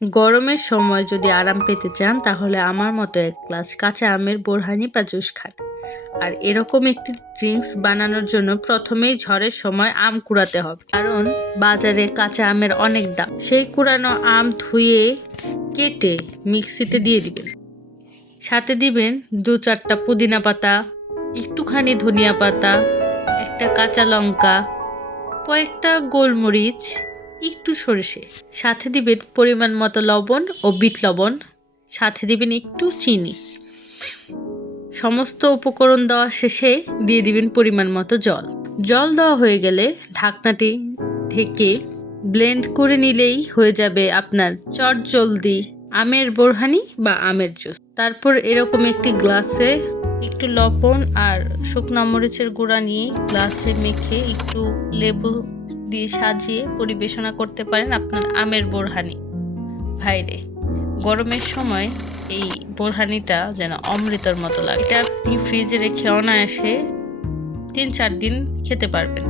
গরমের সময় যদি আরাম পেতে চান তাহলে আমার মতো এক গ্লাস কাঁচা আমের বোরহানি বা জুস খান। আর এরকম একটি ড্রিঙ্কস বানানোর জন্য প্রথমেই ঝড়ের সময় আম কুড়াতে হবে, কারণ বাজারে কাঁচা আমের অনেক দাম। সেই কুড়ানো আম ধুয়ে কেটে মিক্সিতে দিয়ে দিবেন। সাথে দিবেন 2-4টা পুদিনা পাতা, একটুখানি ধনিয়া পাতা, একটা কাঁচা লঙ্কা, কয়েকটা গোলমরিচ, একটু সরষে। সাথে দিবেন পরিমাণ মতো লবণ ও বিট লবণ। সাথে দিবেন একটু চিনি। সমস্ত উপকরণ দেওয়া শেষে দিয়ে দিবেন পরিমাণ মতো জল। জল দেওয়া হয়ে গেলে ঢাকনাটি ঢেকে ব্লেন্ড করে নিলেই হয়ে যাবে আপনার চটজলদি আমের বোরহানি বা আমের জুস। তারপর এরকম একটি গ্লাসে একটু লবণ আর শুকনো মরিচের গুঁড়া নিয়ে গ্লাসে মেখে একটু লেবু দিয়ে সাজিয়ে পরিবেশনা করতে পারেন আপনার আমের বোরহানি। ভাইরে, গরমের সময় এই বোরহানিটা যেন অমৃতর মতো লাগে। এটা আপনি ফ্রিজে রেখে অনায়াসে 3-4 দিন খেতে পারবেন।